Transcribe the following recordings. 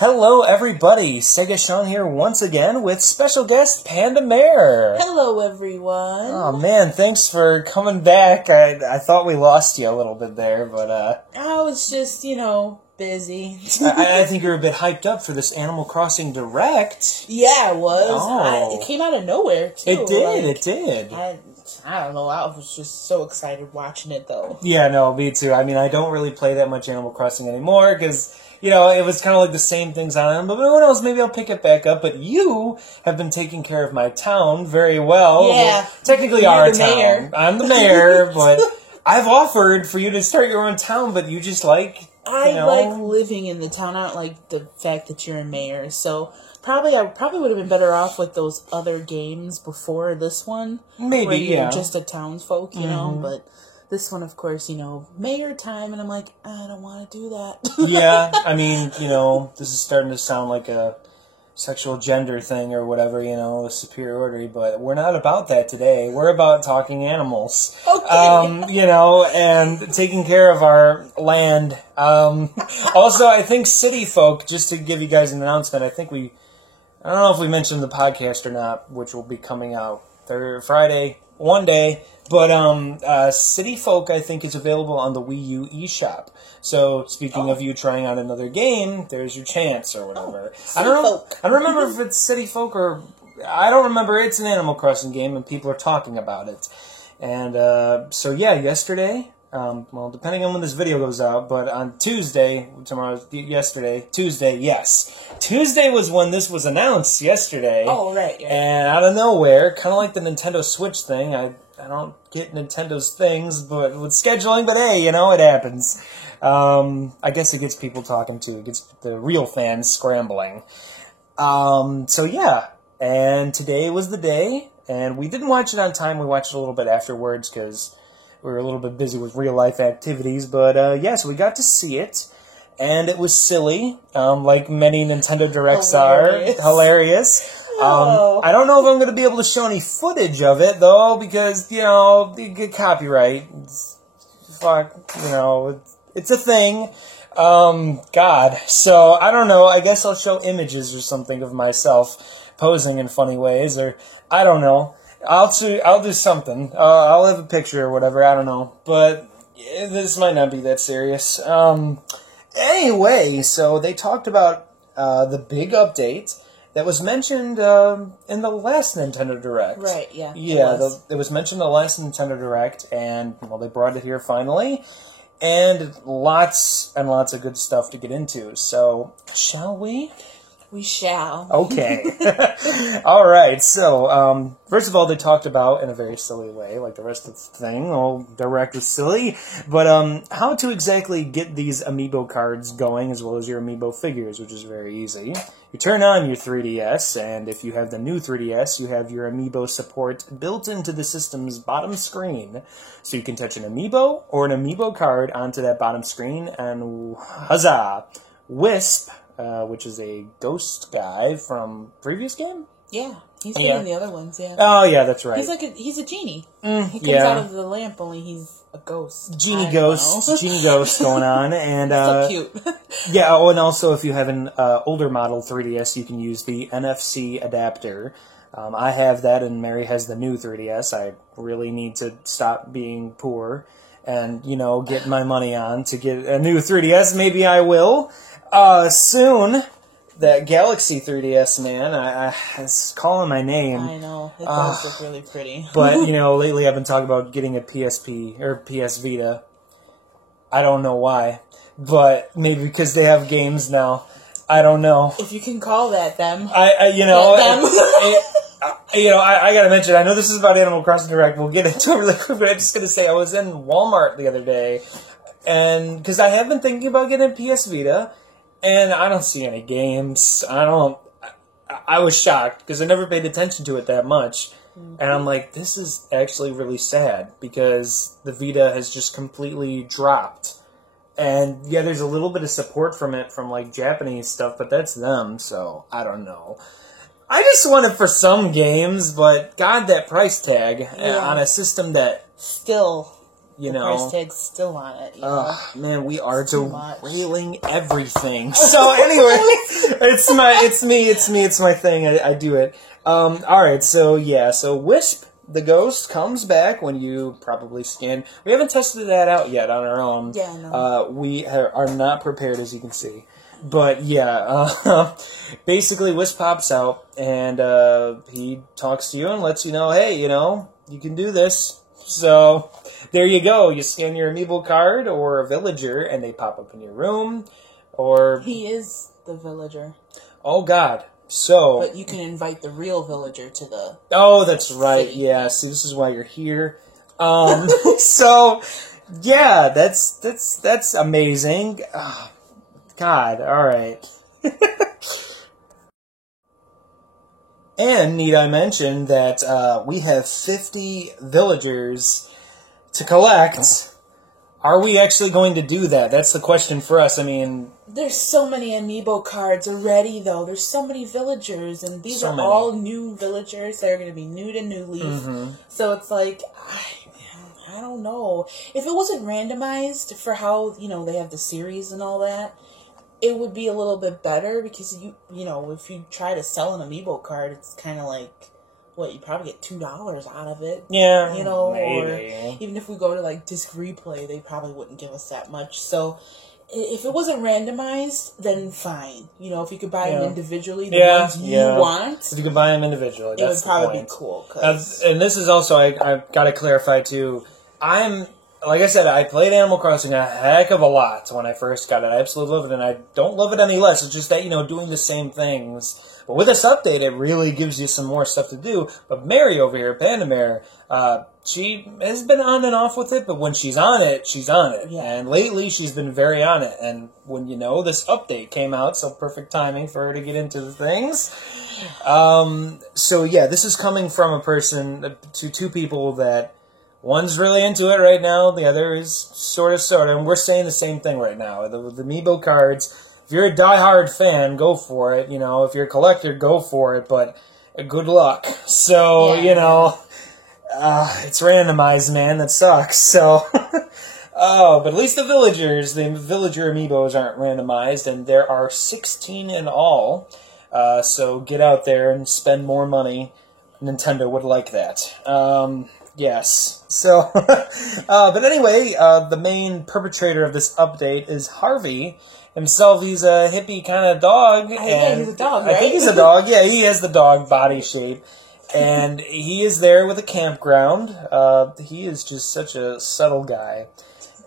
Hello, everybody. Sega Sean here once again with special guest Panda Mare. Hello, everyone. Oh man, thanks for coming back. I thought we lost you a little bit there, but I was just, busy. I think you're a bit hyped up for this Animal Crossing Direct. Yeah, it was. Oh. It came out of nowhere, too. It did. I don't know. I was just so excited watching it, though. Yeah, no, me too. I mean, I don't really play that much Animal Crossing anymore because, it was kind of like the same things on it. But who knows, maybe I'll pick it back up. But you have been taking care of my town very well. Yeah. Well, technically You're our the town. mayor. I'm the mayor, but I've offered for you to start your own town, but you just like, I like living in the town. I don't like the fact that you're a mayor. So I probably would have been better off with those other games before this one. Maybe, where you're yeah. just a townsfolk, know. But this one, of course, mayor time, and I'm like, I don't want to do that. Yeah, I mean, this is starting to sound like a sexual gender thing or whatever, superiority, but we're not about that today. We're about talking animals. Okay. And taking care of our land. Also, I think city folk, just to give you guys an announcement, I don't know if we mentioned the podcast or not, which will be coming out Friday, one day. But City Folk, I think, is available on the Wii U eShop. So, speaking of you trying out another game, there's your chance or whatever. I don't remember if it's City Folk or... I don't remember. It's an Animal Crossing game, and people are talking about it. And yesterday... depending on when this video goes out, but on Tuesday, Tuesday, yes. Tuesday was when this was announced yesterday. Oh, right. Yeah. And out of nowhere, kind of like the Nintendo Switch thing, I don't get Nintendo's things but with scheduling, but hey, it happens. I guess it gets people talking too. It gets the real fans scrambling. And today was the day, and we didn't watch it on time. We watched it a little bit afterwards because we were a little bit busy with real-life activities, but so we got to see it, and it was silly, like many Nintendo Directs are. Hilarious. I don't know if I'm going to be able to show any footage of it, though, because, you get copyright. It's a thing. God. So, I don't know. I guess I'll show images or something of myself posing in funny ways, or I don't know. I'll do something. I'll have a picture or whatever. I don't know. But this might not be that serious. Anyway, so they talked about the big update that was mentioned in the last Nintendo Direct. Right, yeah. Yeah, it was mentioned in the last Nintendo Direct, and, they brought it here finally. And lots and lots of good stuff to get into. So, shall we? We shall. Okay. All right. So, first of all, they talked about, in a very silly way, like the rest of the thing, all Direct was silly, but how to exactly get these Amiibo cards going, as well as your Amiibo figures, which is very easy. You turn on your 3DS, and if you have the new 3DS, you have your Amiibo support built into the system's bottom screen. So you can touch an Amiibo or an Amiibo card onto that bottom screen, and huzzah! Wisp, which is a ghost guy from previous game? Yeah, he's been in the other ones, yeah. Oh, yeah, that's right. He's a genie. He comes out of the lamp, only he's a ghost. Genie ghost going on. And, so cute. Yeah, and also if you have an older model 3DS, you can use the NFC adapter. I have that, and Mary has the new 3DS. I really need to stop being poor and, get my money on to get a new 3DS. Maybe I will. Soon, that Galaxy 3DS, man, it's calling my name. I know, it does look really pretty. But, lately I've been talking about getting a PSP, or PS Vita. I don't know why, but maybe because they have games now. I don't know. If you can call that them. I gotta mention, I know this is about Animal Crossing Direct, we'll get into it really quick, but I'm just gonna say, I was in Walmart the other day, and, because I have been thinking about getting a PS Vita, and I don't see any games. I was shocked, because I never paid attention to it that much. And I'm like, this is actually really sad, because the Vita has just completely dropped. And, yeah, there's a little bit of support from it from, like, Japanese stuff, but that's them, so I don't know. I just want it for some games, but, God, that price tag on a system that... Still... you the know. price tag's still on it. You know? Man, we are Too much. derailing everything. So anyway, it's my thing. I do it. All right, so yeah, so Wisp the ghost comes back when you probably scan. We haven't tested that out yet on our own. Yeah, no. We are not prepared, as you can see. But yeah, basically Wisp pops out and he talks to you and lets you know, hey, you know, you can do this. So there you go. You scan your amiibo card or a villager and they pop up in your room. Or he is the villager. Oh God. So but you can invite the real villager to the Oh, that's right. city. Yeah, see, this is why you're here. So yeah, that's amazing. Oh, God, all right. And need I mention that we have 50 villagers to collect. Are we actually going to do that? That's the question for us. I mean, there's so many amiibo cards already, though. There's so many villagers, and these are all new villagers that are going to be new to New Leaf. Mm-hmm. So it's like, I don't know. If it wasn't randomized for how, you know, they have the series and all that, it would be a little bit better because, you know, if you try to sell an amiibo card, it's kind of like, what, you probably get $2 out of it. Yeah. You know, maybe. or even if we go to, like, Disc Replay, they probably wouldn't give us that much. So if it wasn't randomized, then fine. You know, if you could buy them individually, the ones you want. If you could buy them individually, it would probably be cool. And this is also, I've got to clarify, too, like I said, I played Animal Crossing a heck of a lot when I first got it. I absolutely love it, and I don't love it any less. It's just that, you know, doing the same things. But with this update, it really gives you some more stuff to do. But Mary over here, Panda Mare, she has been on and off with it, but when she's on it, she's on it. Yeah. And lately, she's been very on it. And when, you know, this update came out, so perfect timing for her to get into the things. So, yeah, this is coming from a person, to two people that... One's really into it right now, the other is sort of, and we're saying the same thing right now. The amiibo cards, if you're a diehard fan, go for it. You know, if you're a collector, go for it, but good luck. So, you know, it's randomized, man, that sucks, so... but at least the villager amiibos aren't randomized, and there are 16 in all, so get out there and spend more money. Nintendo would like that. Yes. So, but anyway, the main perpetrator of this update is Harvey himself. He's a hippie kind of dog. He's a dog, right? I think he's a dog. Yeah, he has the dog body shape. And he is there with a campground. He is just such a subtle guy.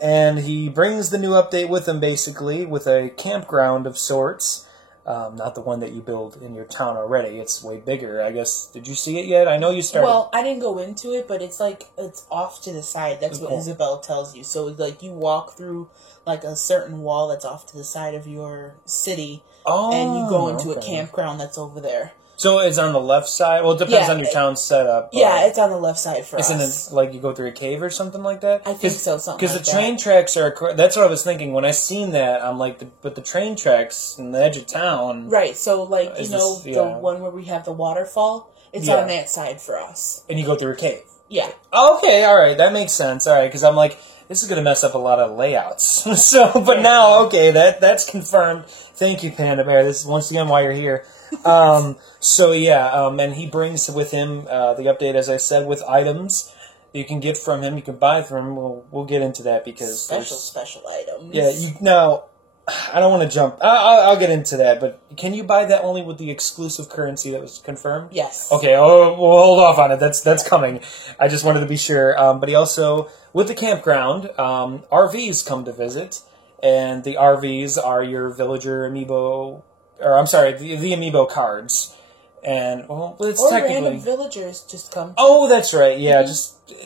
And he brings the new update with him, basically, with a campground of sorts. Not the one that you build in your town already. It's way bigger, I guess. Did you see it yet? I know you started. Well, I didn't go into it, but it's like, it's off to the side. That's what Isabel tells you. So, like, you walk through, like, a certain wall that's off to the side of your city, and you go into a campground that's over there. So it's on the left side? Well, it depends on your town's setup. Yeah, it's on the left side for us. Isn't it like you go through a cave or something like that? I think so, something like that. Because the train tracks are... That's what I was thinking. When I seen that, I'm like, but the train tracks in the edge of town... Right, so, like, you know, the one where we have the waterfall, it's on that side for us. And you go through a cave? Yeah. Okay, alright, that makes sense. Alright, because I'm like, this is going to mess up a lot of layouts. But now, okay, that's confirmed. Thank you, Panda Bear. This is once again why you're here. And he brings with him the update, as I said, with items you can get from him, you can buy from him. We'll get into that because special items. Yeah, now I don't want to jump. I'll get into that, but can you buy that only with the exclusive currency that was confirmed? Yes. Okay. Oh, we'll hold off on it. That's coming. I just wanted to be sure. But he also, with the campground, RVs come to visit, and the RVs are your villager amiibo. Or, I'm sorry, the amiibo cards. And, well, it's technically... random villagers just come. Oh, that's right, yeah,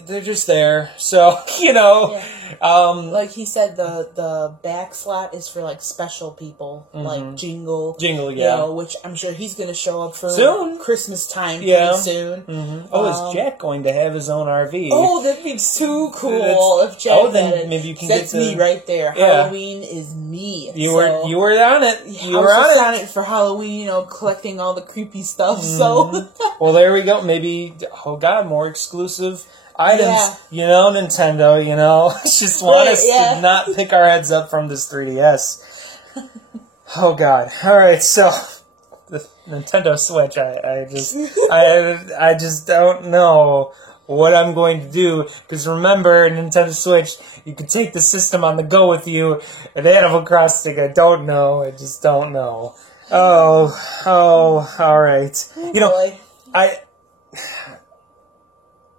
they're just there. So, you know... Yeah. Like he said, the back slot is for, like, special people, like Jingle. Jingle, yeah. You know, which I'm sure he's going to show up for soon. Christmas time pretty soon. Mm-hmm. Oh, is Jack going to have his own RV? Oh, that'd be too cool if Jack then maybe you can That's get me right there. Yeah. Halloween is me. You were on it. I was on it for Halloween, you know, collecting all the creepy stuff, so... Well, there we go. Maybe, oh God, more exclusive items, Nintendo, just want us to not pick our heads up from this 3DS. Oh God! All right, so the Nintendo Switch, I just don't know what I'm going to do, because remember, Nintendo Switch, you can take the system on the go with you, and Animal Crossing, I just don't know. All right.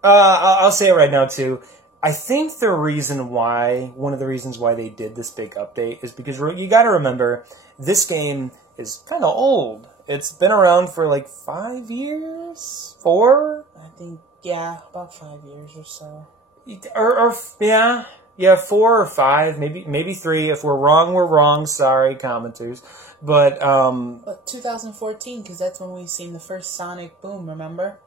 I'll say it right now too. I think one of the reasons why they did this big update is because you got to remember, this game is kind of old. It's been around for like 5 years, 4. I think about 5 years or so. Or 4 or 5, maybe 3. If we're wrong, we're wrong. Sorry, commenters. But 2014, because that's when we seen the first Sonic Boom. Remember?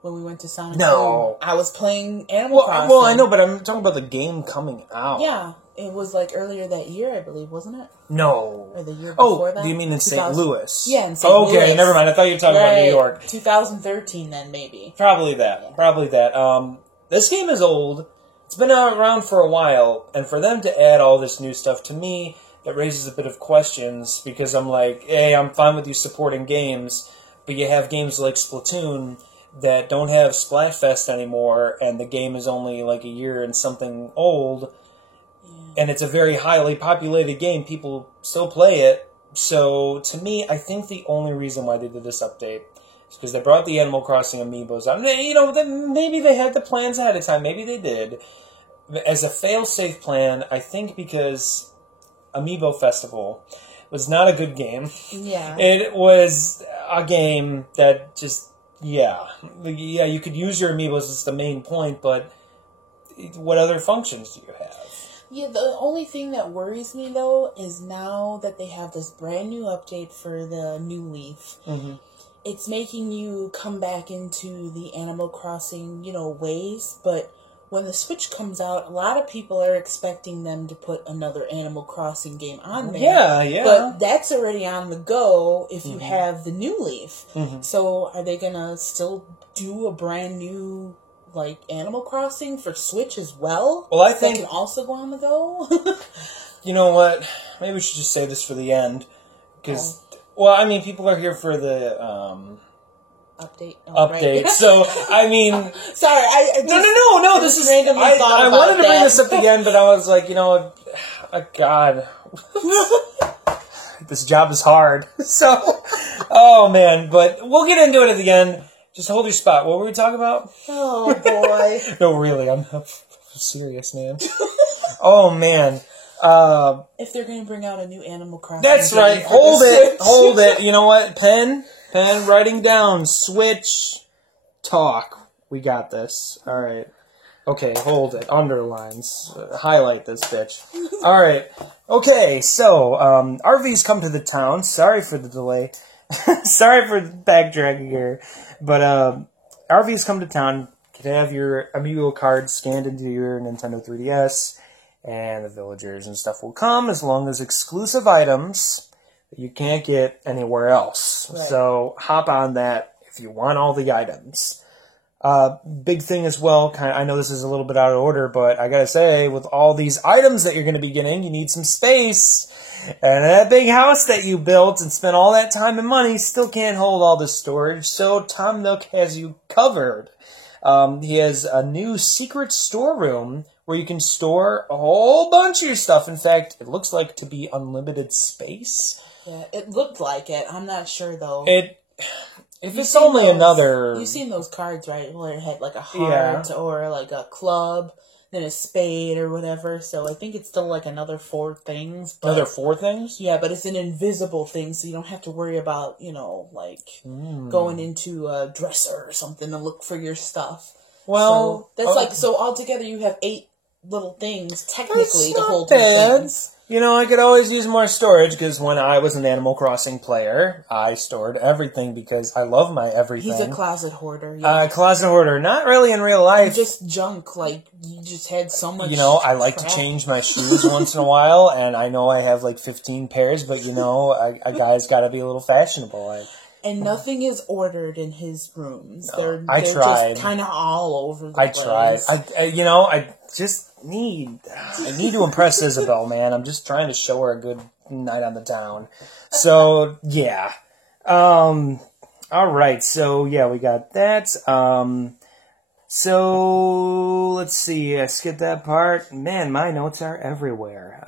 When we went to Sonic No. Boom. I was playing Animal Crossing. Well, I know, but I'm talking about the game coming out. Yeah, it was like earlier that year, I believe, wasn't it? No. Or the year before that? Do you mean in St. Louis? Yeah, in St. Louis. Okay, never mind. I thought you were talking about New York. 2013 then, maybe. Probably that. Yeah. Probably that. This game is old. It's been around for a while, and for them to add all this new stuff, to me, it raises a bit of questions, because I'm like, hey, I'm fine with you supporting games, but you have games like Splatoon that don't have Splatfest anymore, and the game is only like a year and something old, and it's a very highly populated game. People still play it. So, to me, I think the only reason why they did this update is because they brought the Animal Crossing amiibos out. Maybe they had the plans ahead of time. Maybe they did. As a fail-safe plan, I think because Amiibo Festival was not a good game. Yeah. It was a game that just... Yeah, you could use your amiibos as the main point, but what other functions do you have? Yeah, the only thing that worries me, though, is now that they have this brand new update for the New Leaf, it's making you come back into the Animal Crossing, ways, but when the Switch comes out, a lot of people are expecting them to put another Animal Crossing game on there. Yeah. But that's already on the go if you have the New Leaf. So are they going to still do a brand new, Animal Crossing for Switch as well? Well, I think... that can also go on the go? You know what? Maybe we should just say this for the end. Because, people are here for the... Update. Right. So, sorry, No, this is... I wanted to bring this up again, but I was like, God. This job is hard. So, oh, man. But we'll get into it at the end. Just hold your spot. What were we talking about? Oh, boy. No, really. I'm serious, man. Oh, man. If they're going to bring out a new Animal Crossing... That's right. Hold it. You know what? Pen, writing down. Switch. Talk. We got this. All right. Okay, hold it. Underlines. Highlight this bitch. All right. Okay, so, RV's come to the town. Sorry for the delay. Sorry for backtracking here. But, RV's come to town. You can have your Amiibo cards scanned into your Nintendo 3DS, and the villagers and stuff will come as long as exclusive items that you can't get anywhere else. Right. So, hop on that if you want all the items. Big thing as well, I know this is a little bit out of order, but I gotta say, with all these items that you're gonna be getting, you need some space. And that big house that you built and spent all that time and money still can't hold all this storage, so Tom Nook has you covered. He has a new secret storeroom where you can store a whole bunch of your stuff. In fact, it looks like to be unlimited space. Yeah, it looked like it. I'm not sure, though. If it's only another... You've seen those cards, right? Where it had like a heart or like a club, then a spade or whatever. So I think it's still like another 4 things. But, another 4 things? Yeah, but it's an invisible thing, so you don't have to worry about, going into a dresser or something to look for your stuff. Well... So that's so altogether you have 8 little things, technically, to hold things. I could always use more storage, because when I was an Animal Crossing player, I stored everything because I love my everything. He's a closet hoarder. Yeah. Closet hoarder. Not really in real life. Just junk. You just had so much I like to change my shoes once in a while, and I know I have 15 pairs, but, a guy's got to be a little fashionable. And nothing is ordered in his rooms. No, They're tried. just kind of all over the place. I tried. I just need to impress Isabel, man. I'm just trying to show her a good night on the town. So, yeah. All right. So, yeah, we got that. So, let's see. I skipped that part. Man, my notes are everywhere.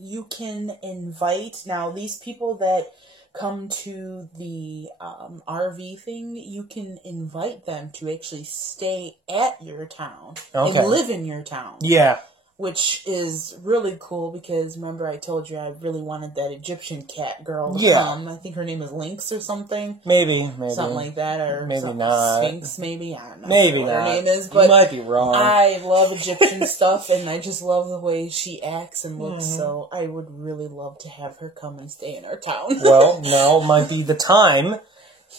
You can invite... Now, these people that come to the RV thing, you can invite them to actually stay at your town and live in your town. Yeah. Which is really cool because remember I told you I really wanted that Egyptian cat girl to come. I think her name is Lynx or something. Maybe. Something like that. Or maybe not. Sphinx, maybe. I don't know maybe what not. her name is. But you might be wrong. I love Egyptian stuff and I just love the way she acts and looks. So I would really love to have her come and stay in our town. Well, now might be the time.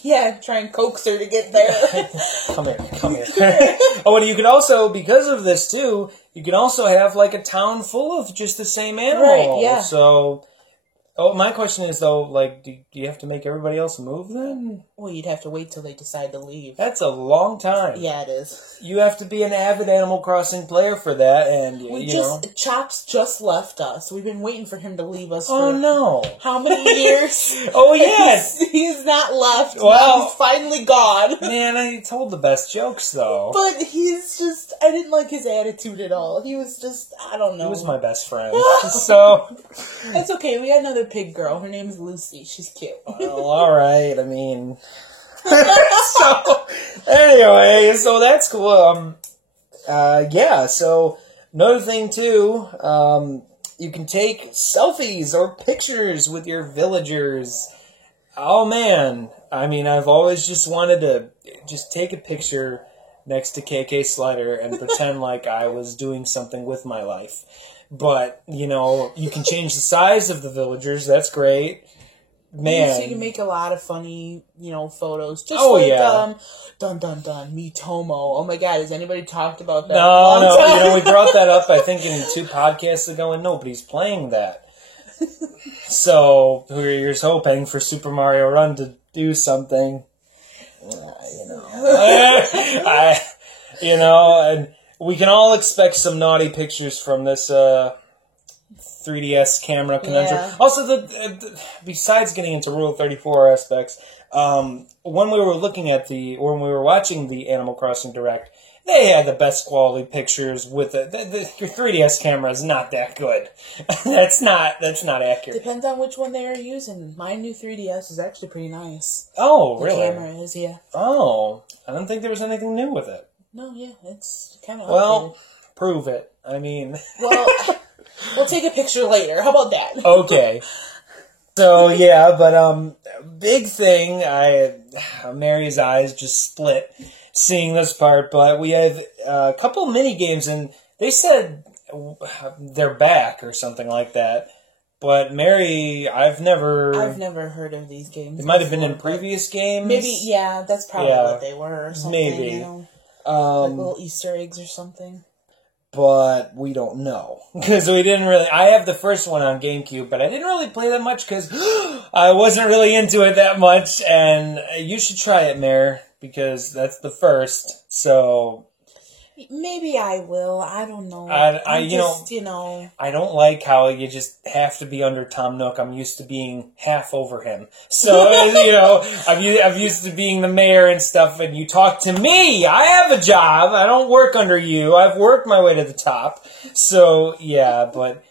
Yeah, try and coax her to get there. Come here. Oh, and you can also, because of this too, you can also have like a town full of just the same animal. Right, yeah. So, my question is though, like, do you have to make everybody else move then? Well, you'd have to wait till they decide to leave. That's a long time. Yeah, it is. You have to be an avid Animal Crossing player for that, and Chops just left us. We've been waiting for him to leave us. Oh for no! How many years? Oh yes, he's not left. Well, he's finally gone. Man, I told the best jokes though. But he's just—I didn't like his attitude at all. He was just—I don't know. He was my best friend, so it's okay. We got another pig girl. Her name's Lucy. She's cute. Well, all right. I mean. So anyway, so that's cool. Yeah. So another thing too, you can take selfies or pictures with your villagers. Oh man, I mean, I've always just wanted to just take a picture next to KK Slider and pretend like I was doing something with my life. But you can change the size of the villagers. That's great. Man. So you can make a lot of funny, photos. Just dun dun dun, me Tomo. Oh my god, has anybody talked about that? No, we brought that up, I think, in 2 podcasts ago, and nobody's playing that. So, we were just hoping for Super Mario Run to do something. And we can all expect some naughty pictures from this, 3DS camera conundrum. Yeah. Also, besides getting into Rule 34 aspects, when we were watching the Animal Crossing Direct, they had the best quality pictures with it. Your 3DS camera is not that good. That's not accurate. Depends on which one they are using. My new 3DS is actually pretty nice. Oh, really? The camera is, yeah. Oh, I don't think there was anything new with it. No, yeah, it's kind of updated. Prove it. I mean... Well... We'll take a picture later. How about that? Okay. So, yeah, but, big thing, Mary's eyes just split seeing this part, but we have a couple mini games, and they said they're back or something like that. But Mary, I've never heard of these games. It might have been in previous games. Maybe, yeah, that's probably what they were or something. Maybe. Like little Easter eggs or something. But we don't know. Because we didn't really... I have the first one on GameCube, but I didn't really play that much because I wasn't really into it that much. And you should try it, Mare, because that's the first. So... Maybe I will. I don't know. I don't like how you just have to be under Tom Nook. I'm used to being half over him. So, I'm used to being the mayor and stuff, and you talk to me. I have a job. I don't work under you. I've worked my way to the top. So, yeah, but...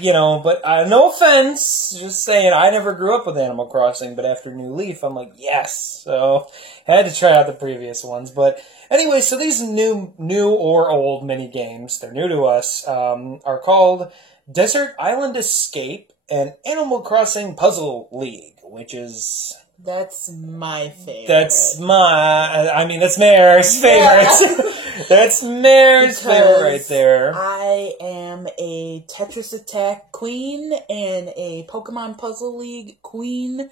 no offense, just saying, I never grew up with Animal Crossing, but after New Leaf, I'm like, yes, so I had to try out the previous ones, but anyway, so these new or old mini games, they're new to us, are called Desert Island Escape and Animal Crossing Puzzle League, which is... That's my favorite. That's Mare's favorite. That's Mare's favorite right there. I am a Tetris Attack queen and a Pokemon Puzzle League queen,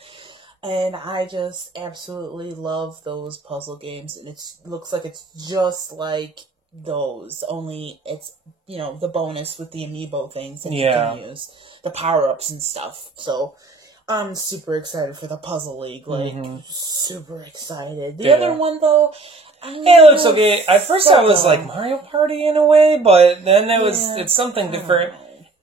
and I just absolutely love those puzzle games. And it looks like it's just like those, only it's, the bonus with the amiibo things that you can use, the power-ups and stuff. So... I'm super excited for the Puzzle League. Like, super excited. The Yeah. other one, though, It looks okay. At first I was like Mario Party in a way, but then it's something different.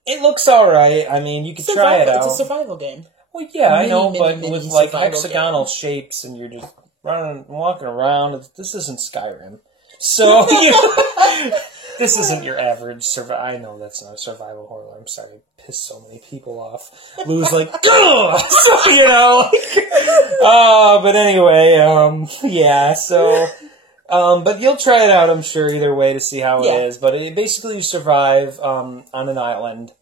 It looks alright. I mean, you could try it out. It's a survival game. Well, yeah, I know, but mini with like survival hexagonal game. shapes and you're just walking around. This isn't Skyrim. So, this isn't your average survival. I know that's not a survival horror. I'm sorry. I pissed so many people off. Lou's like, ugh! So, you know. But anyway, yeah, so. But you'll try it out, I'm sure, either way to see how it is. But basically you survive on an island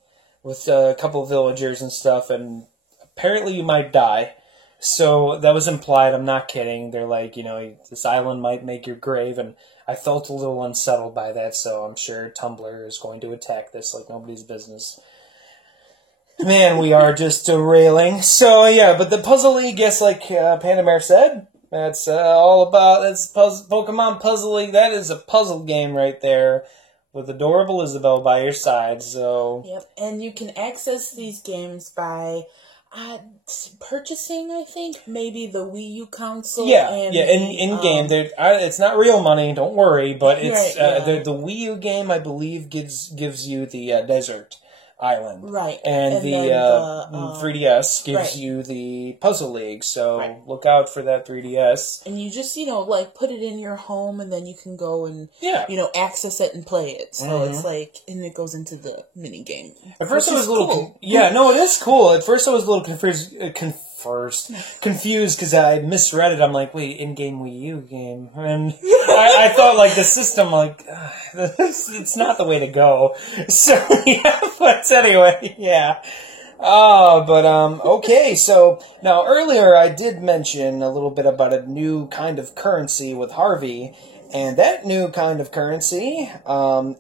with a couple of villagers and stuff, and apparently you might die. So that was implied, I'm not kidding. They're like, this island might make your grave, and I felt a little unsettled by that, so I'm sure Tumblr is going to attack this like nobody's business. Man, we are just derailing. So, yeah, but the Puzzle League, yes, like Panda Bear said, that's all about, that's Pokemon Puzzle League. That is a puzzle game right there with adorable Isabelle by your side, so. Yep, and you can access these games by purchasing, I think, maybe the Wii U console. In game. It's not real money, don't worry, but it's right, the Wii U game, I believe, gives you the desert island. Right. And the 3DS gives you the Puzzle League, so look out for that 3DS. And you just, put it in your home, and then you can go and, access it and play it. So it's like, and it goes into the mini game. At first I was a little... Cool. It is cool. At first I was a little confused because I misread it. I'm like, wait, in-game Wii U game. And I thought, like, the system, like, it's not the way to go. So, yeah, but anyway, yeah. Okay, so now earlier I did mention a little bit about a new kind of currency with Harvey, and that new kind of currency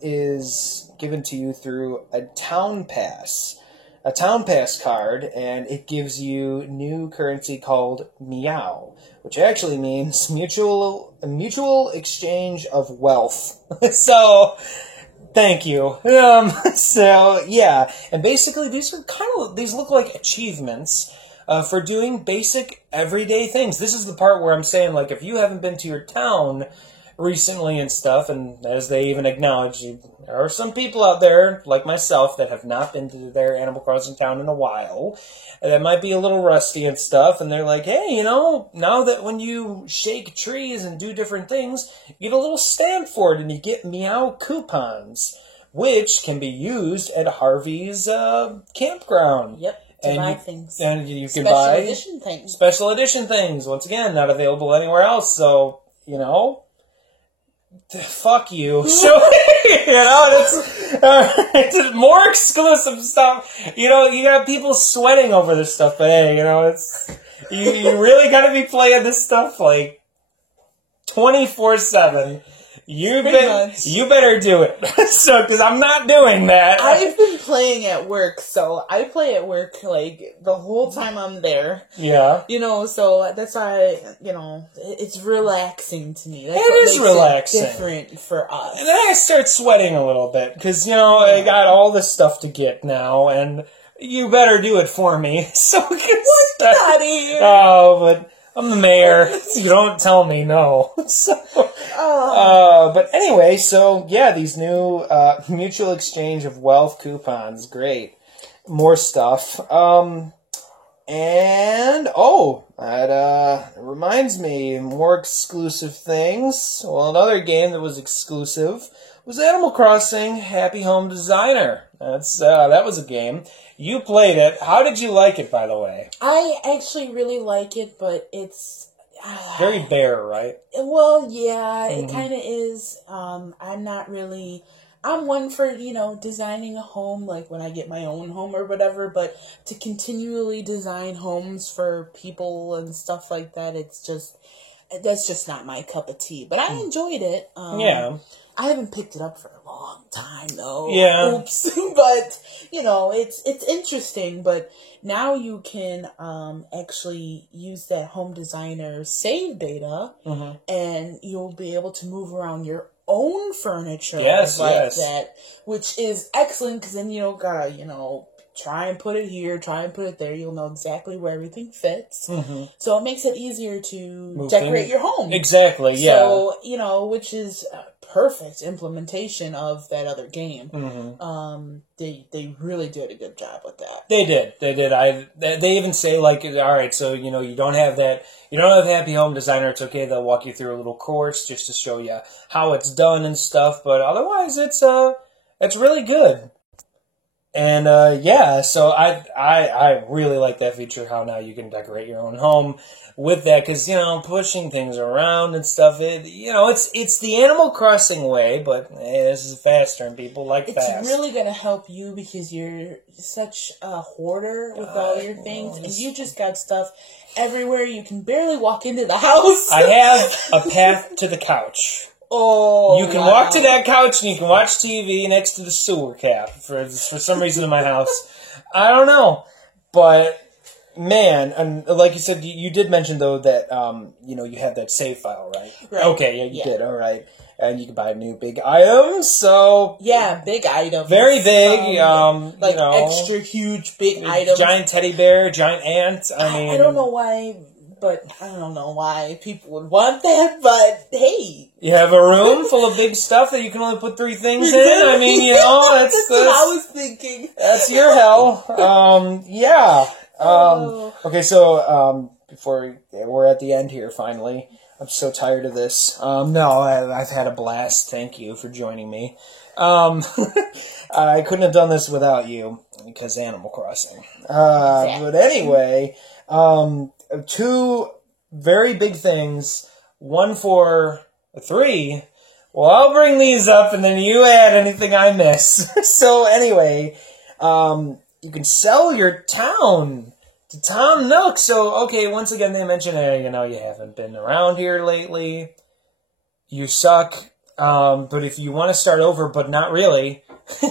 is given to you through a Town Pass. A Town Pass card, and it gives you new currency called Meow, which actually means mutual exchange of wealth. So, thank you. Yeah, and basically these look like achievements for doing basic everyday things. This is the part where I'm saying, like, if you haven't been to your town recently and stuff, and as they even acknowledge, there are some people out there, like myself, that have not been to their Animal Crossing town in a while, and that might be a little rusty and stuff, and they're like, hey, now that when you shake trees and do different things, you get a little stamp for it, and you get Meow coupons, which can be used at Harvey's campground. Yep. To buy things. And you can buy special edition things. Once again, not available anywhere else, so, fuck you. So, it's more exclusive stuff. You got people sweating over this stuff, but hey, it's, you really gotta be playing this stuff, like, 24/7. You better do it. So, because I'm not doing that. I've been playing at work, so I play at work, like, the whole time I'm there. Yeah. So that's why, it's relaxing to me. That's it is relaxing. Different for us. And then I start sweating a little bit, because, I got all this stuff to get now, and you better do it for me. So, but I'm the mayor. You don't tell me no. So, but anyway, so yeah, these new mutual exchange of wealth coupons, great. More stuff. That reminds me, more exclusive things. Well, another game that was exclusive was Animal Crossing Happy Home Designer. That was a game. You played it. How did you like it, by the way? I actually really like it, but it's... very bare, right? Well, yeah, it kind of is. I'm not really... I'm one for, designing a home, like when I get my own home or whatever, but to continually design homes for people and stuff like that, that's just not my cup of tea. But I enjoyed it. Yeah. I haven't picked it up for a long time, though. Yeah. Oops. But, it's interesting. But now you can actually use that Home Designer save data, and you'll be able to move around your own furniture that, which is excellent, because then you don't gotta, try and put it here, try and put it there. You'll know exactly where everything fits. Mm-hmm. So it makes it easier to decorate your home. Exactly, yeah. So, which is a perfect implementation of that other game. Mm-hmm. They really did a good job with that. They did. They even say, like, all right, so, you don't have Happy Home Designer, it's okay, they'll walk you through a little course just to show you how it's done and stuff, but otherwise it's really good. And, so I really like that feature, how now you can decorate your own home with that, because, pushing things around and stuff, it's the Animal Crossing way, but this is faster and people like fast. It's really going to help you because you're such a hoarder with all your things, and you just got stuff everywhere. You can barely walk into the house. I have a path to the couch. Oh, you can walk to that couch and you can watch TV next to the sewer cap for some reason in my house. I don't know. But, man, and like you said, you did mention, though, that, you have that save file, right? Right. Okay, yeah, you did, all right. And you can buy new big items, so... Yeah, big items. Very big, extra huge big items. Giant teddy bear, giant ant, I don't know why... But I don't know why people would want that, but hey. You have a room full of big stuff that you can only put 3 things in? I mean, that's what I was thinking. That's your hell. Yeah. Okay, so before we're at the end here, finally. I'm so tired of this. No, I've had a blast. Thank you for joining me. I couldn't have done this without you, because Animal Crossing. But anyway... 2 very big things, 1 for 3. Well, I'll bring these up, and then you add anything I miss. So anyway, you can sell your town to Tom Nook. So, okay, once again, they mention, you haven't been around here lately. You suck. But if you want to start over, but not really,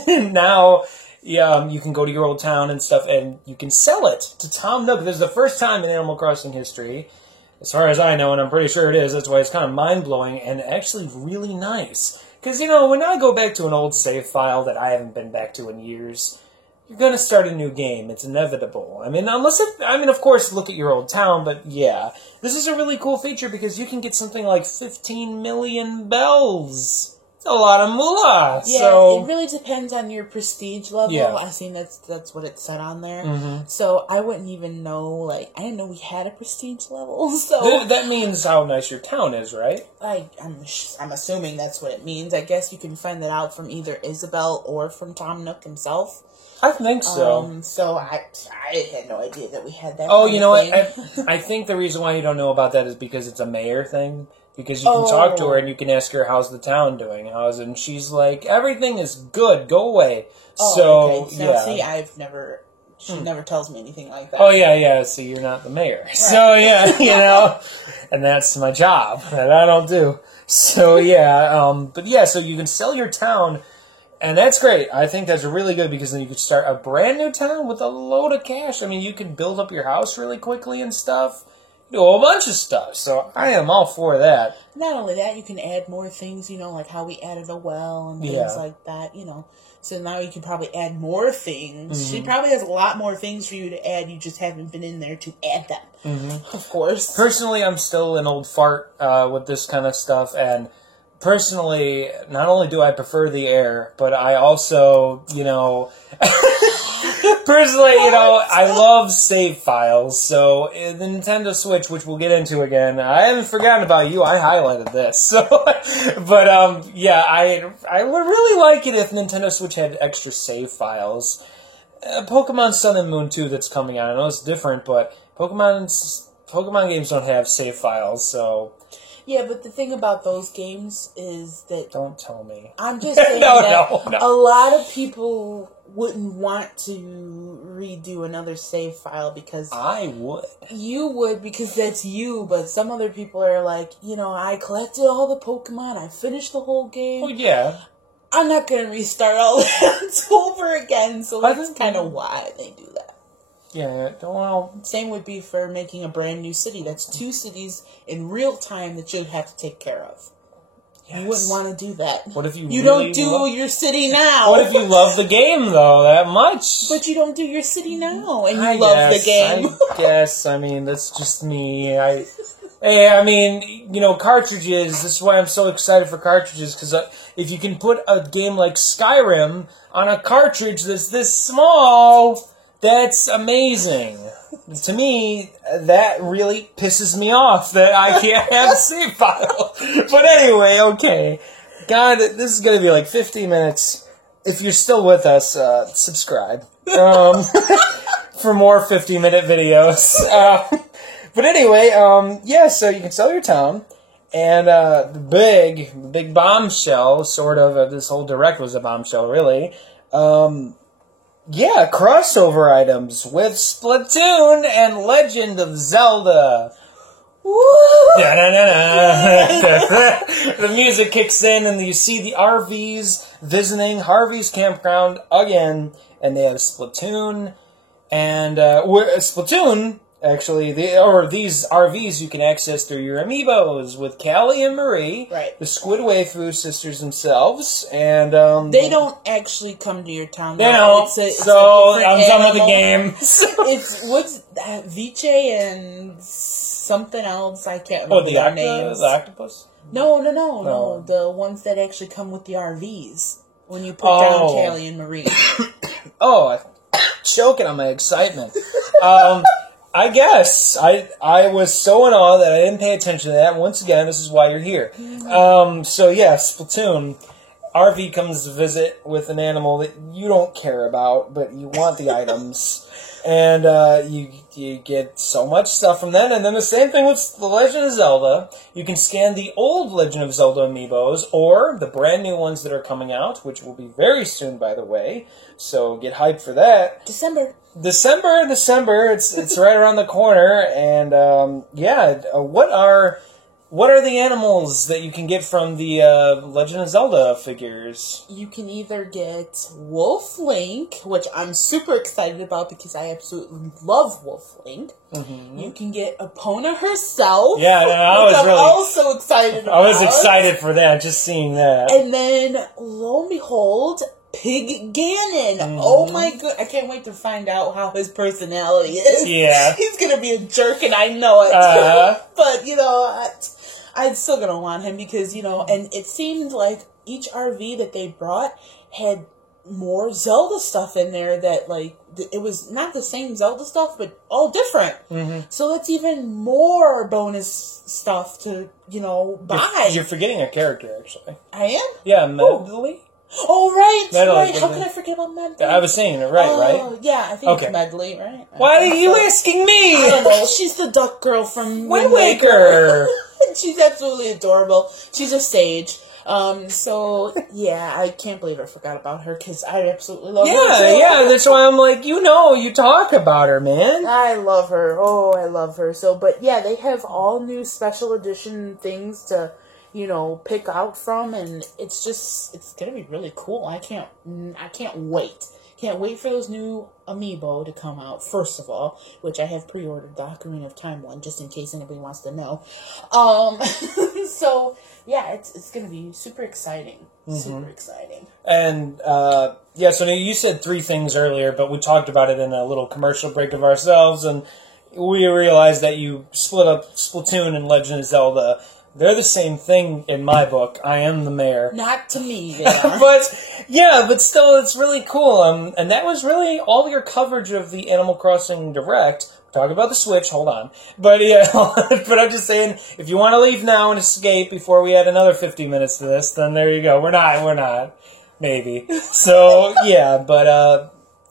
now... you can go to your old town and stuff, and you can sell it to Tom Nook. This is the first time in Animal Crossing history, as far as I know, and I'm pretty sure it is. That's why it's kind of mind-blowing and actually really nice. Because, when I go back to an old save file that I haven't been back to in years, you're going to start a new game. It's inevitable. I mean, of course, look at your old town, but yeah. This is a really cool feature because you can get something like 15 million bells. A lot of moolah. Yeah, so, it really depends on your prestige level. Yeah. I think that's what it said on there. Mm-hmm. So I wouldn't even know. I didn't know we had a prestige level. So that means how nice your town is, right? I'm assuming that's what it means. I guess you can find that out from either Isabelle or from Tom Nook himself. I think so. So I had no idea that we had that. Oh, you know what? I think the reason why you don't know about that is because it's a mayor thing. Because you can talk to her and you can ask her, how's the town doing? And she's like, everything is good, go away. Oh, okay. So, yeah. See, she never tells me anything like that. Oh, yeah, so you're not the mayor. Right. So, yeah, and that's my job that I don't do. So, yeah, so you can sell your town, and that's great. I think that's really good because then you could start a brand new town with a load of cash. I mean, you could build up your house really quickly and stuff. Do a whole bunch of stuff, so I am all for that. Not only that, you can add more things, like how we added a well and things like that, So now you can probably add more things. Mm-hmm. She probably has a lot more things for you to add, you just haven't been in there to add them, of course. Personally, I'm still an old fart with this kind of stuff, and personally, not only do I prefer the air, but I also, personally, I love save files, so the Nintendo Switch, which we'll get into again, I haven't forgotten about you, I highlighted this, so, but, I would really like it if Nintendo Switch had extra save files. Pokemon Sun and Moon 2 that's coming out, I know it's different, but Pokemon games don't have save files, so... Yeah, but the thing about those games is that... Don't tell me. I'm just saying that a lot of people wouldn't want to redo another save file because... I would. You would because that's you, but some other people are like, I collected all the Pokemon, I finished the whole game. Well, yeah. I'm not going to restart all that over again, so that's kind of why they do that. Yeah, Same would be for making a brand new city. That's 2 cities in real time that you'd have to take care of. You wouldn't want to do that. What if you don't do your city now? What if you love the game, though, that much? But you don't do your city now, and you love the game. I guess. I mean, that's just me. Cartridges, this is why I'm so excited for cartridges, because if you can put a game like Skyrim on a cartridge that's this small, that's amazing. To me, that really pisses me off that I can't have a save file. But anyway, okay. God, this is going to be like 15 minutes. If you're still with us, subscribe for more 50-minute videos. But anyway, so you can sell your town. And the big bombshell, sort of this whole direct was a bombshell, really. Crossover items with Splatoon and Legend of Zelda. Woo! The music kicks in, and you see the RVs visiting Harvey's campground again, and they have Splatoon. And Splatoon, actually, these RVs you can access through your amiibos with Callie and Marie, right? The Squid Waifu sisters themselves, and they don't actually come to your town. They don't. I'm done with the game. What's Viche and something else? I can't remember their names. The octopus? No. The ones that actually come with the RVs when you put down Callie and Marie. I'm choking on my excitement. I guess. I was so in awe that I didn't pay attention to that. Once again, this is why you're here. Splatoon. RV comes to visit with an animal that you don't care about, but you want the items. And you get so much stuff from them. And then the same thing with The Legend of Zelda. You can scan the old Legend of Zelda amiibos, or the brand new ones that are coming out, which will be very soon, by the way. So get hyped for that. December. It's right around the corner. And what are the animals that you can get from the Legend of Zelda figures? You can either get Wolf Link, which I'm super excited about because I absolutely love Wolf Link. Mm-hmm. You can get Epona herself. Yeah, I'm also excited about. I was excited for that, just seeing that. And then, lo and behold, Pig Ganon. Mm-hmm. Oh my god, I can't wait to find out how his personality is. Yeah. He's gonna be a jerk and I know it. But, I'm still gonna want him because, and it seemed like each RV that they brought had more Zelda stuff in there that, it was not the same Zelda stuff, but all different. Mm-hmm. So that's even more bonus stuff to, buy. You're forgetting a character, actually. I am? Yeah, Medley? Oh, right. Medley. How can I forget about Medley? I was saying it right? Yeah, I think it's Medley, right? Why are you asking me? I don't know. She's the duck girl from Wind Waker. She's absolutely adorable. She's a sage. I can't believe I forgot about her because I absolutely love her. Yeah, that's why I'm like, you talk about her, man. I love her. Oh, I love her. They have all new special edition things to, pick out from, and it's gonna be really cool. I can't wait. Can't wait for those new amiibo to come out, first of all, which I have pre-ordered the Ocarina of Time one, just in case anybody wants to know. It's going to be super exciting. Mm-hmm. Super exciting. And, so you said three things earlier, but we talked about it in a little commercial break of ourselves, and we realized that you split up Splatoon and Legend of Zelda. They're the same thing in my book. I am the mayor. Not to me, but still, it's really cool. And that was really all your coverage of the Animal Crossing Direct. Talk about the Switch, hold on. But but I'm just saying, if you want to leave now and escape before we add another 50 minutes to this, then there you go. We're not. Maybe. So,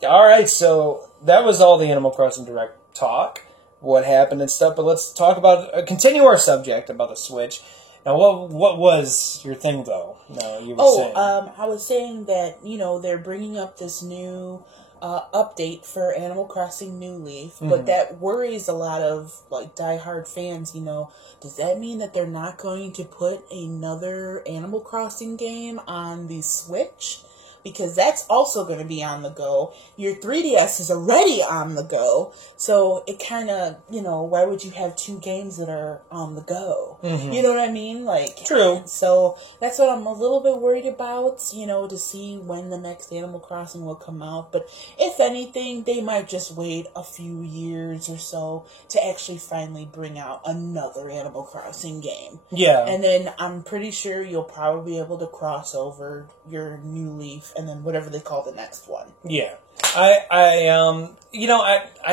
alright, so that was all the Animal Crossing Direct talk. What happened and stuff, but let's talk about, continue our subject about the Switch. Now, what was your thing, though? No, you were saying. I was saying that, they're bringing up this new update for Animal Crossing New Leaf, but that worries a lot of, diehard fans, Does that mean that they're not going to put another Animal Crossing game on the Switch? because that's also going to be on the go. Your 3DS is already on the go, so it kind of, why would you have two games that are on the go? Mm-hmm. You know what I mean? Like, true. So that's what I'm a little bit worried about, to see when the next Animal Crossing will come out. But if anything, they might just wait a few years or so to actually finally bring out another Animal Crossing game. Yeah. And then I'm pretty sure you'll probably be able to cross over your New Leaf and then whatever they call the next one. Yeah. I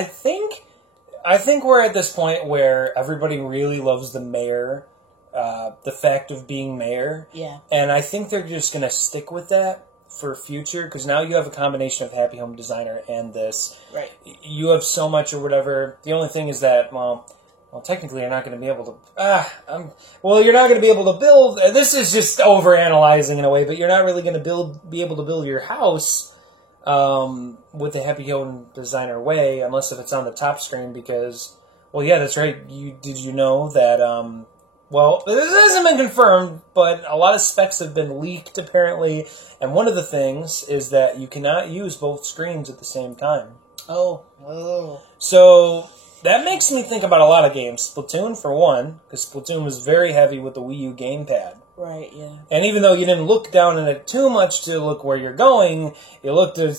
think we're at this point where everybody really loves the mayor, the fact of being mayor. Yeah. And I think they're just going to stick with that for future, because now you have a combination of Happy Home Designer and this. Right. You have so much or whatever. The only thing is that, well, technically you're not going to be able to... you're not going to be able to build... This is just over-analyzing in a way, but you're not really going to be able to build your house with the Happy Home Designer way, unless if it's on the top screen, because... Well, yeah, that's right. Did you know that... this hasn't been confirmed, but a lot of specs have been leaked, apparently, and one of the things is that you cannot use both screens at the same time. Oh. So... That makes me think about a lot of games. Splatoon, for one, because Splatoon was very heavy with the Wii U gamepad. Right, yeah. And even though you didn't look down in it too much to look where you're going, you looked at,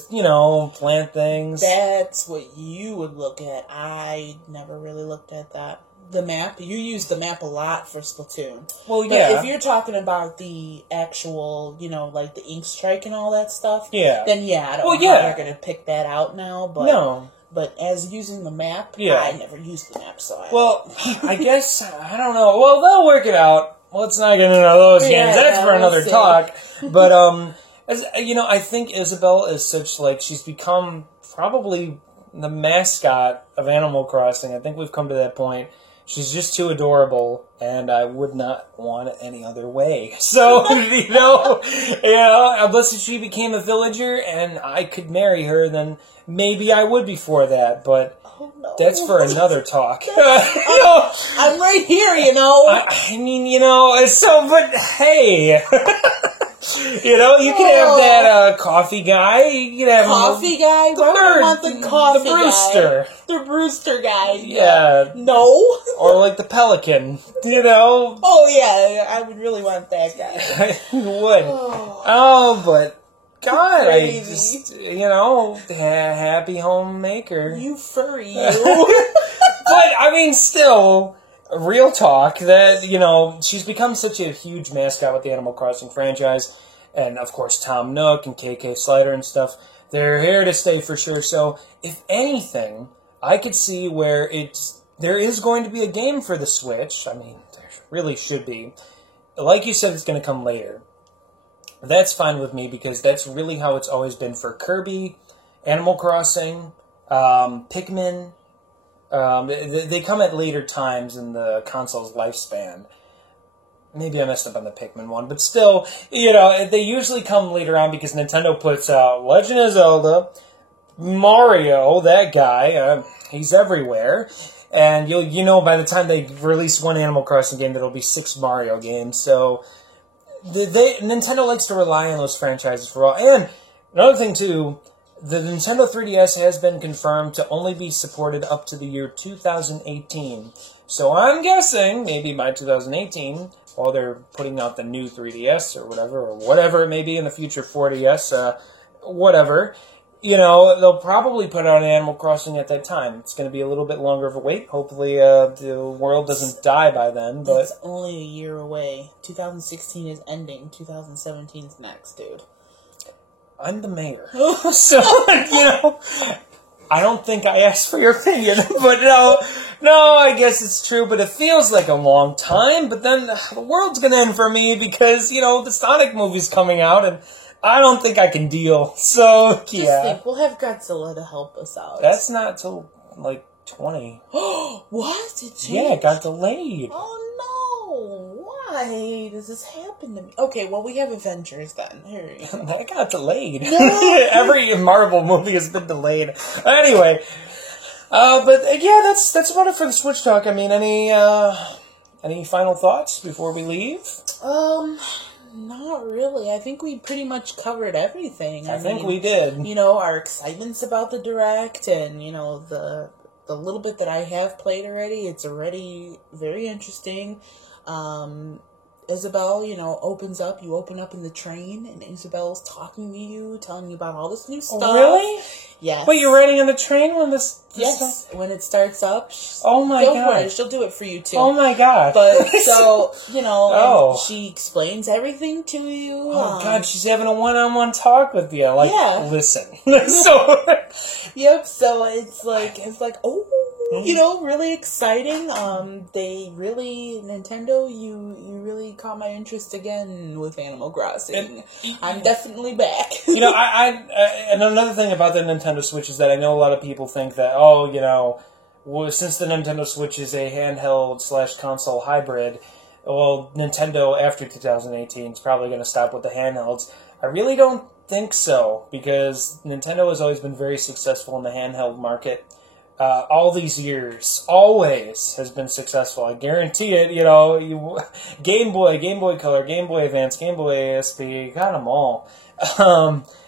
plant things. That's what you would look at. I never really looked at that. The map, you use the map a lot for Splatoon. Well, but yeah. if you're talking about the actual, like the ink strike and all that stuff, yeah. Then I don't know how they're going to pick that out now. But no. But as using the map, yeah. I never used the map, so I guess, I don't know. Well, they'll work it out. Let's not get into those games. That's for another talk. But, I think Isabelle is such, she's become probably the mascot of Animal Crossing. I think we've come to that point. She's just too adorable, and I would not want it any other way. So, unless she became a villager and I could marry her, then maybe I would be for that, but that's for another talk. I'm right here, but hey... you can have that coffee guy. You can have coffee guy. The bird, the coffee the rooster, guy. The rooster guy. Yeah. No. Or like the pelican. Oh yeah, I would really want that guy. You would. But God, Crazy. I just happy homemaker. You furry, you. But still. Real talk, that, she's become such a huge mascot with the Animal Crossing franchise, and of course Tom Nook and KK Slider and stuff, they're here to stay for sure. So, if anything, I could see where there is going to be a game for the Switch. There really should be. Like you said, it's going to come later. That's fine with me, because that's really how it's always been for Kirby, Animal Crossing, Pikmin. They come at later times in the console's lifespan. Maybe I messed up on the Pikmin one, but still, they usually come later on because Nintendo puts out Legend of Zelda, Mario, that guy, he's everywhere, and by the time they release one Animal Crossing game, there'll be 6 Mario games, so Nintendo likes to rely on those franchises for all. And another thing, too, the Nintendo 3DS has been confirmed to only be supported up to the year 2018. So I'm guessing, maybe by 2018, while they're putting out the new 3DS or whatever it may be in the future, 4DS, whatever, they'll probably put out an Animal Crossing at that time. It's going to be a little bit longer of a wait. Hopefully the world doesn't die by then. But it's only a year away. 2016 is ending. 2017 is next, dude. I'm the mayor. So, I don't think I asked for your opinion, but no, I guess it's true, but it feels like a long time, but then the world's gonna end for me because, the Sonic movie's coming out, and I don't think I can deal, so, yeah. Just think, we'll have Godzilla to help us out. That's not till, 20. What? Yeah, it got delayed. Oh, no. Why does this happen to me? Okay, well, we have Avengers then. Here you go. That got delayed. No. Every Marvel movie has been delayed. Anyway, but yeah, that's about it for the Switch talk. Any final thoughts before we leave? Not really. I think we pretty much covered everything. I think we did. You know, our excitements about the Direct and, you know, the little bit that I have played already, it's already very interesting. Isabelle, you know, opens up. You open up in the train, and Isabelle's talking to you, telling you about all this new stuff. Really? Yes. But you're riding on the train when this Yes. stuff? When it starts up. Oh my Don't god. worry, she'll do it for you too. Oh my god. But so, you know, Oh. and she explains everything to you. Oh god, she's having a one-on-one talk with you. Like, Yeah. listen. So, Yep, so it's like, oh, you know, really exciting. Nintendo, you really caught my interest again with Animal Crossing. I'm definitely back. you know, and another thing about the Nintendo Switch is that I know a lot of people think that, oh, you know, since the Nintendo Switch is a handheld/console hybrid, well, Nintendo after 2018 is probably going to stop with the handhelds. I really don't think so, because Nintendo has always been very successful in the handheld market. All these years, always has been successful. I guarantee it. You know, Game Boy, Game Boy Color, Game Boy Advance, Game Boy ASP, got them all.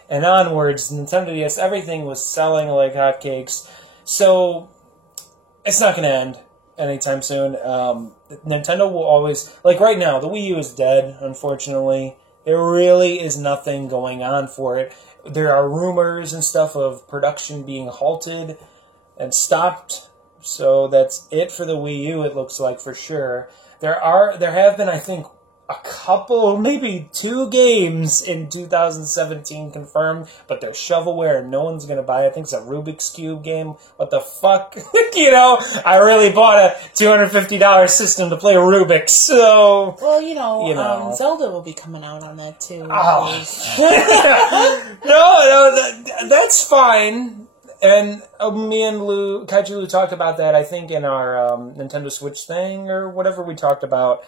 And onwards, Nintendo DS, everything was selling like hotcakes. So it's not going to end anytime soon. Nintendo will always, like right now, the Wii U is dead, unfortunately. There really is nothing going on for it. There are rumors and stuff of production being halted and stopped, so that's it for the Wii U, it looks like, for sure. There have been, I think, a couple, maybe 2 games in 2017 confirmed, but they're shovelware and no one's gonna buy it. I think it's a Rubik's Cube game. What the fuck? You know, I really bought a $250 system to play Rubik's, so... Well, you know. Zelda will be coming out on that, too. Oh. No, that's fine. And me and Kaiju Lou talked about that, I think, in our Nintendo Switch thing, or whatever we talked about.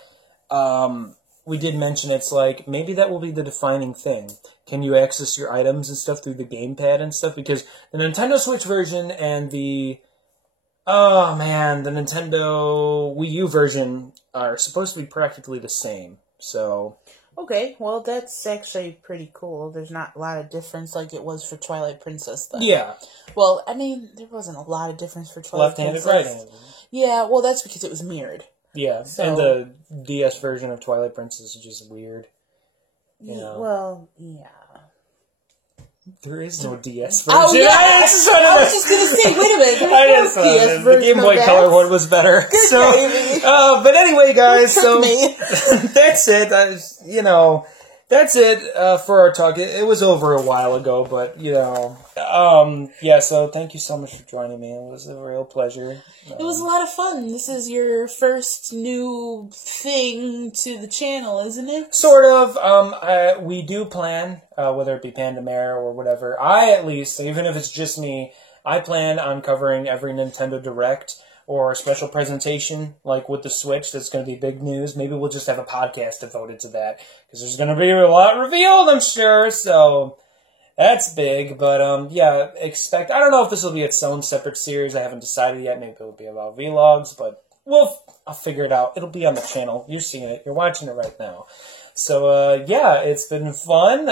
We did mention it's like, maybe that will be the defining thing. Can you access your items and stuff through the gamepad and stuff? Because the Nintendo Switch version and the Nintendo Wii U version are supposed to be practically the same. So... Okay, well, that's actually pretty cool. There's not a lot of difference like it was for Twilight Princess, though. Yeah. Well, I mean, there wasn't a lot of difference for Twilight Princess. Left-handed, right-handed. Yeah, well, that's because it was mirrored. Yeah, So, and the DS version of Twilight Princess is just weird. You know. Well, yeah. There is no DS version. Oh, yeah! I was just going to say, wait a minute. There's no DS version. The Game Boy Color one was better. Good so, baby. But anyway, guys, so me. that's it. That's it for our talk. It was over a while ago, but, yeah, so thank you so much for joining me. It was a real pleasure. It was a lot of fun. This is your first new thing to the channel, isn't it? Sort of. We do plan, whether it be Pandemare or whatever. I, at least, even if it's just me, I plan on covering every Nintendo Direct or a special presentation, like with the Switch. That's going to be big news. Maybe we'll just have a podcast devoted to that, because there's going to be a lot revealed, I'm sure, so that's big. But, yeah, I don't know if this will be its own separate series. I haven't decided yet. Maybe it'll be about vlogs, but I'll figure it out. It'll be on the channel. You're seeing it. You're watching it right now. So, yeah, it's been fun.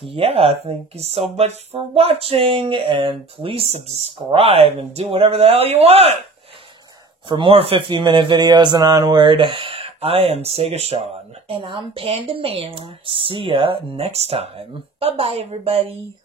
Yeah, thank you so much for watching, and please subscribe and do whatever the hell you want. For more 50-minute videos and onward, I am Sega Sean. And I'm Pandemare. See ya next time. Bye-bye, everybody.